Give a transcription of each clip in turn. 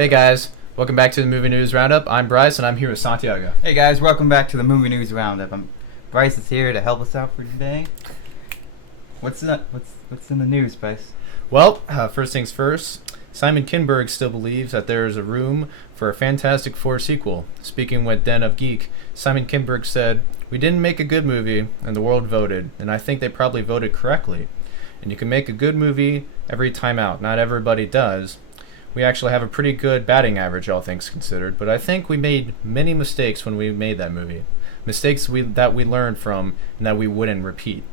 Hey guys, welcome back to the Movie News Roundup. I'm Bryce and I'm here with Santiago. Hey guys, welcome back to the Movie News Roundup. Bryce is here to help us out for today. What's in the news, Bryce? Well, first things first, Simon Kinberg still believes that there is a room for a Fantastic Four sequel. Speaking with Den of Geek, Simon Kinberg said, "We didn't make a good movie and the world voted, and I think they probably voted correctly. And you can make a good movie every time out. Not everybody does. We actually have a pretty good batting average, all things considered, but I think we made many mistakes when we made that movie. Mistakes that we learned from and that we wouldn't repeat."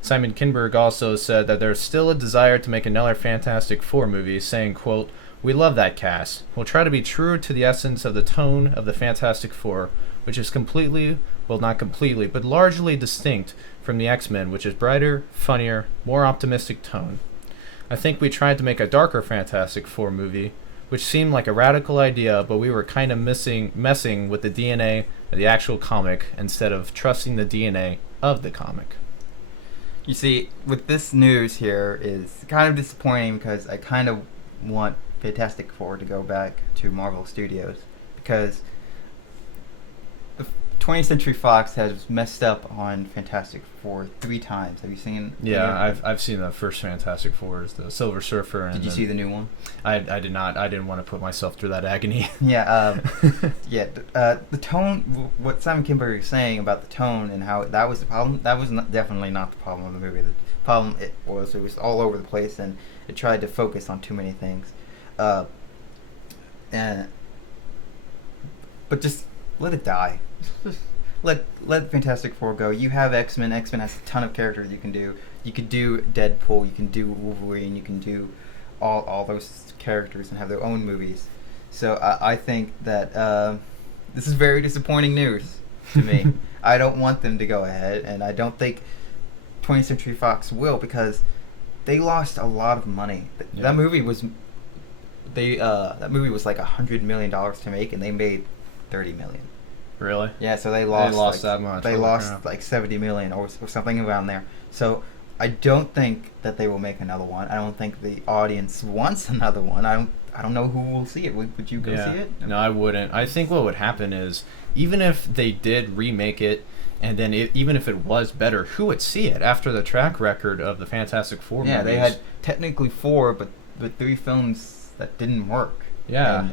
Simon Kinberg also said that there's still a desire to make another Fantastic Four movie, saying, quote, "We love that cast. We'll try to be true to the essence of the tone of the Fantastic Four, which is completely, well, not completely, but largely distinct from the X-Men, which is brighter, funnier, more optimistic tone. I think we tried to make a darker Fantastic Four movie, which seemed like a radical idea, but we were kind of messing with the DNA of the actual comic instead of trusting the DNA of the comic." You see, with this news here is kind of disappointing because I kind of want Fantastic Four to go back to Marvel Studios because the 20th Century Fox has messed up on Fantastic Four 3 times. Have you seen? Yeah, I've seen the first Fantastic Four, the Silver Surfer. And did you see the new one? I did not. I didn't want to put myself through that agony. Yeah, the tone. What Simon Kinberg is saying about the tone and how that was the problem. That was definitely not the problem of the movie. The problem it was all over the place and it tried to focus on too many things. But just let it die. Let Fantastic Four go. You have X-Men. X-Men has a ton of characters you can do. You could do Deadpool. You can do Wolverine. You can do all those characters and have their own movies. So I think that this is very disappointing news to me. I don't want them to go ahead, and I don't think 20th Century Fox will because they lost a lot of money. Yeah. That movie was like $100 million to make, and they made $30 million. Really? Yeah, so they lost that much. They lost like $70 million or something around there. So I don't think that they will make another one. I don't think the audience wants another one. I don't know who will see it. Would you go see it? No, I wouldn't. I think what would happen is even if they did remake it, and then even if it was better, who would see it after the track record of the Fantastic Four movies? Yeah, they had technically 4, but 3 films that didn't work. Yeah.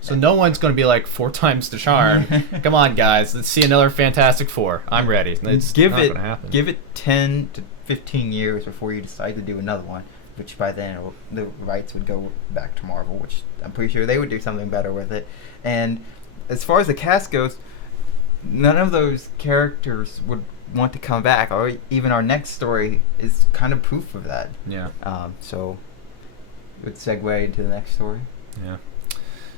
So no one's going to be like 4 times the charm. Come on, guys, let's see another Fantastic Four. I'm ready. It's not going to happen. Give it 10 to 15 years before you decide to do another one, which by then the rights would go back to Marvel, which I'm pretty sure they would do something better with it. And as far as the cast goes, none of those characters would want to come back, or even our next story is kind of proof of that. Yeah. So it would segue into the next story. Yeah.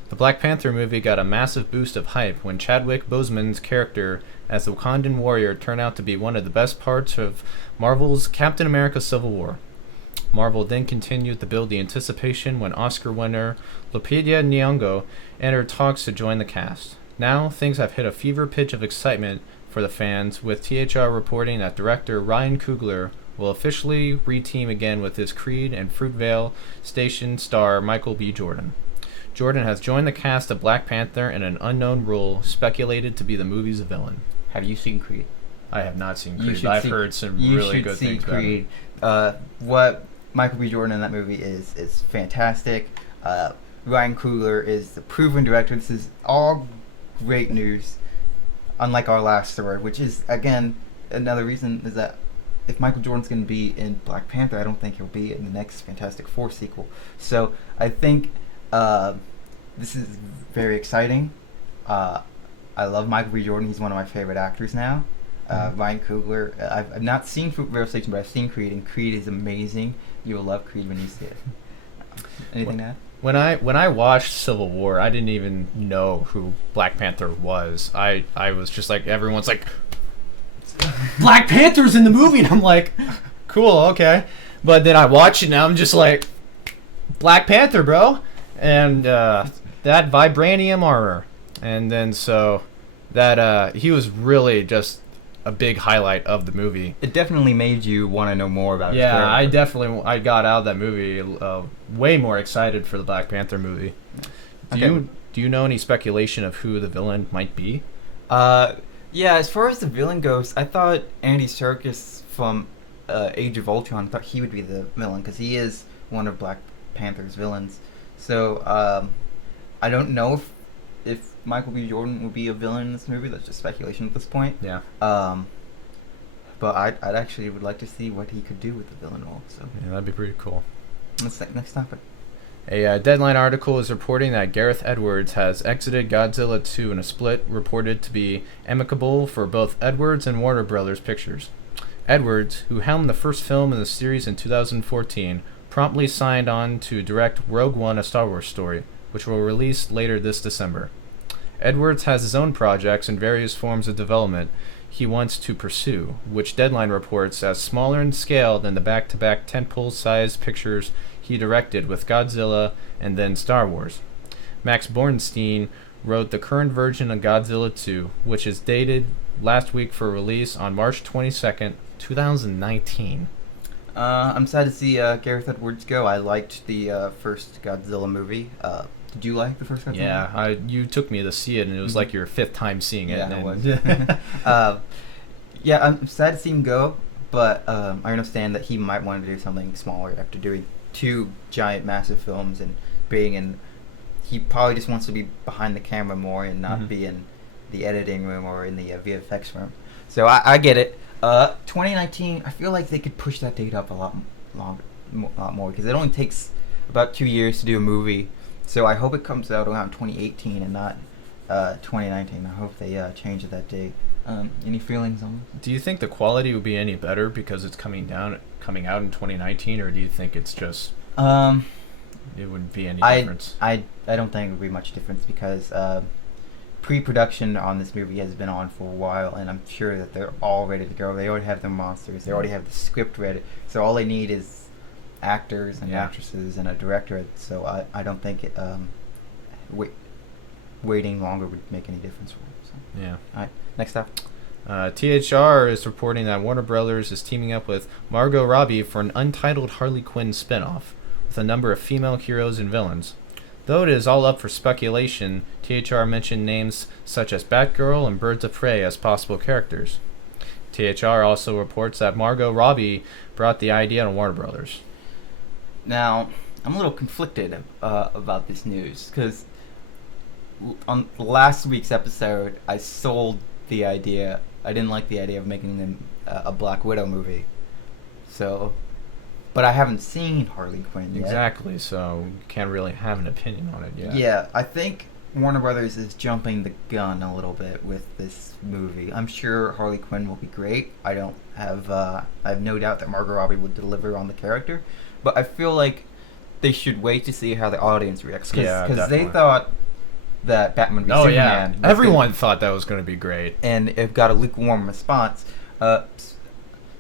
The Black Panther movie got a massive boost of hype when Chadwick Boseman's character as the Wakandan warrior turned out to be one of the best parts of Marvel's Captain America Civil War. Marvel then continued to build the anticipation when Oscar winner Lupita Nyong'o entered talks to join the cast. Now, things have hit a fever pitch of excitement for the fans, with THR reporting that director Ryan Coogler will officially re-team again with his Creed and Fruitvale Station star Michael B. Jordan. Jordan has joined the cast of Black Panther in an unknown role, speculated to be the movie's villain. Have you seen Creed? I have not seen Creed. I've heard some really good things about it. You should see Creed. What Michael B. Jordan in that movie is fantastic. Ryan Coogler is the proven director. This is all great news, unlike our last story, which is, again, another reason is that if Michael Jordan's going to be in Black Panther, I don't think he'll be in the next Fantastic Four sequel. So I think this is very exciting. I love Michael B. Jordan. He's one of my favorite actors now. Ryan Coogler. I've not seen Fruitvale Station, but I've seen Creed, and Creed is amazing. You will love Creed when you see it. Anything to add? When I watched Civil War, I didn't even know who Black Panther was. I was just like, everyone's like, Black Panther's in the movie, and I'm like, cool, okay. But then I watch it, and I'm just like, Black Panther, bro, and that vibranium armor, and then so that he was really just a big highlight of the movie. It definitely made you want to know more about it. Yeah, I got out of that movie way more excited for the Black Panther movie. Do you know any speculation of who the villain might be? Yeah, as far as the villain goes, I thought Andy Serkis from Age of Ultron, thought he would be the villain because he is one of Black Panther's villains. So I don't know if Michael B. Jordan will be a villain in this movie. That's just speculation at this point. Yeah. But I'd actually would like to see what he could do with the villain role. So Yeah, that'd be pretty cool. Next topic. A Deadline article is reporting that Gareth Edwards has exited Godzilla 2 in a split reported to be amicable for both Edwards and Warner Brothers Pictures. Edwards, who helmed the first film in the series in 2014, promptly signed on to direct Rogue One, a Star Wars story, which will release later this December. Edwards has his own projects in various forms of development he wants to pursue, which Deadline reports as smaller in scale than the back-to-back tentpole-sized pictures he directed with Godzilla and then Star Wars. Max Bornstein wrote the current version of Godzilla 2, which is dated last week for release on March 22nd, 2019. I'm sad to see Gareth Edwards go. I liked the first Godzilla movie. Did you like the first Godzilla movie? Yeah, you took me to see it, and it was like your fifth time seeing it. Yeah, it was. Yeah, I'm sad to see him go, but I understand that he might want to do something smaller after doing two giant, massive films and being in. He probably just wants to be behind the camera more and not be in the editing room or in the VFX room. So I get it. 2019, I feel like they could push that date up a lot more because it only takes about 2 years to do a movie. So I hope it comes out around 2018 and not 2019. I hope they change that date. Any feelings on this? Do you think the quality would be any better because it's coming out in 2019, or do you think it's just it wouldn't be any difference? I don't think it would be much difference because pre-production on this movie has been on for a while, and I'm sure that they're all ready to go. They already have their monsters. They already have the script ready. So all they need is actors and actresses and a director. So I don't think it waiting longer would make any difference for them. So. Yeah. All right. Next up. THR is reporting that Warner Brothers is teaming up with Margot Robbie for an untitled Harley Quinn spin-off with a number of female heroes and villains. Though it is all up for speculation, THR mentioned names such as Batgirl and Birds of Prey as possible characters. THR also reports that Margot Robbie brought the idea to Warner Brothers. Now, I'm a little conflicted about this news because on last week's episode, I sold the idea. I didn't like the idea of making them a Black Widow movie. So, but I haven't seen Harley Quinn yet. Exactly, so you can't really have an opinion on it yet. Yeah, I think Warner Brothers is jumping the gun a little bit with this movie. I'm sure Harley Quinn will be great. I have no doubt that Margot Robbie would deliver on the character, but I feel like they should wait to see how the audience reacts because they thought that Batman v Superman. Yeah, everyone thought that was going to be great, and it got a lukewarm response.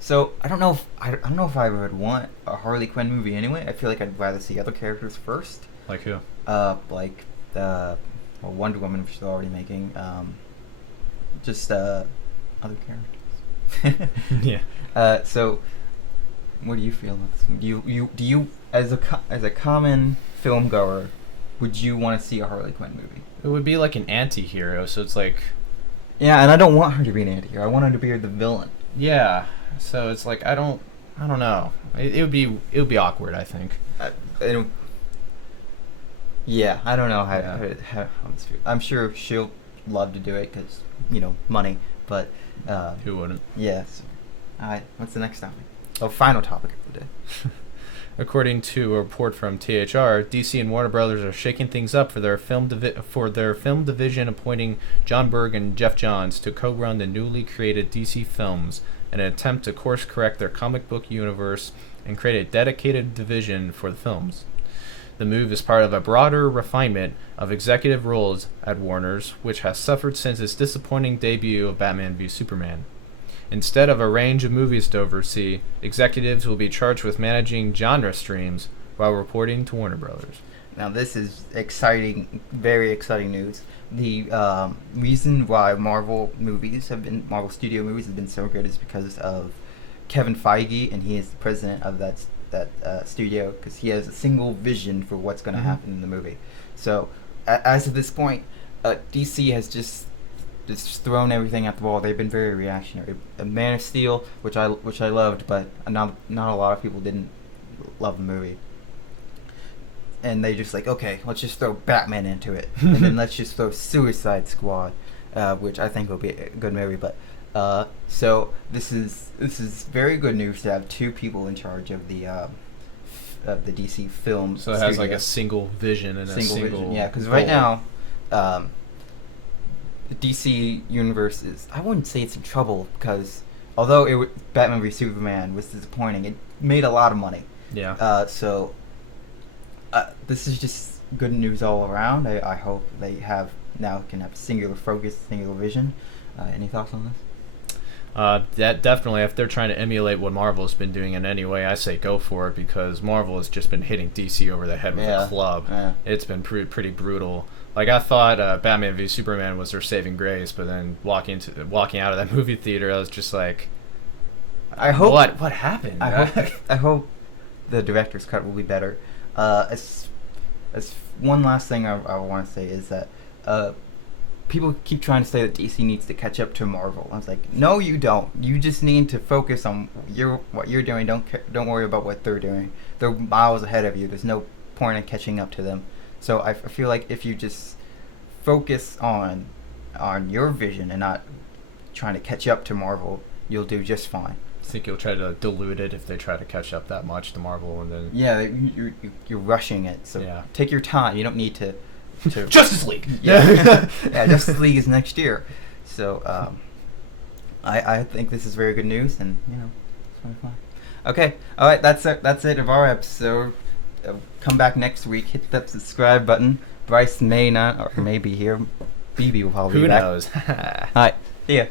So I don't know if I would want a Harley Quinn movie anyway. I feel like I'd rather see other characters first. Like who? Like Wonder Woman, which they're already making. Just other characters. Yeah. So, what do you feel about this? Do you as a common film goer, would you want to see a Harley Quinn movie? It would be like an anti-hero, so it's like... Yeah, and I don't want her to be an anti-hero. I want her to be the villain. Yeah, so it's like, I don't know. It would be awkward, I think. Yeah, I don't know how this feels. I'm sure she'll love to do it because, money, but... who wouldn't? Yes. Alright, what's the next topic? Final topic of the day. According to a report from THR, DC and Warner Brothers are shaking things up for their film division, appointing John Berg and Jeff Johns to co-run the newly created DC films in an attempt to course-correct their comic book universe and create a dedicated division for the films. The move is part of a broader refinement of executive roles at Warner's, which has suffered since its disappointing debut of Batman v Superman. Instead of a range of movies to oversee, executives will be charged with managing genre streams while reporting to Warner Brothers. Now this is exciting, very exciting news. The reason why Marvel Studio movies have been so good is because of Kevin Feige, and he is the president of that studio because he has a single vision for what's going to happen in the movie. So as of this point, DC has just thrown everything at the wall. They've been very reactionary. Man of Steel, which I loved, but not a lot of people didn't love the movie. And they just like, okay, let's just throw Batman into it, and then let's just throw Suicide Squad, which I think will be a good movie. But so this is very good news to have two people in charge of the DC film. So it has like a single vision and a single vision. Yeah, because right now, the DC universe is, I wouldn't say it's in trouble, because although Batman v Superman was disappointing, it made a lot of money. Yeah. So this is just good news all around. I hope they can have singular focus, singular vision. Any thoughts on this? That definitely, if they're trying to emulate what Marvel's been doing in any way, I say go for it, because Marvel has just been hitting DC over the head with a club. Yeah. It's been pretty brutal. Like, I thought Batman v Superman was their saving grace, but then walking out of that movie theater, I was just like, I hope what happened? I hope the director's cut will be better. As one last thing I want to say is that people keep trying to say that DC needs to catch up to Marvel. I was like, no, you don't. You just need to focus on what you're doing. Don't worry about what they're doing. They're miles ahead of you. There's no point in catching up to them. So I feel like if you just focus on your vision and not trying to catch up to Marvel, you'll do just fine. I think you'll try to dilute it if they try to catch up that much to Marvel, and then you're rushing it. So take your time. You don't need to Justice League. Yeah, Justice League is next year. So I think this is very good news, and it's fine. Okay, all right. That's it of our episode. Come back next week. Hit that subscribe button. Bryce may not, or may be here. BB will probably be back. Who knows? All right. See ya.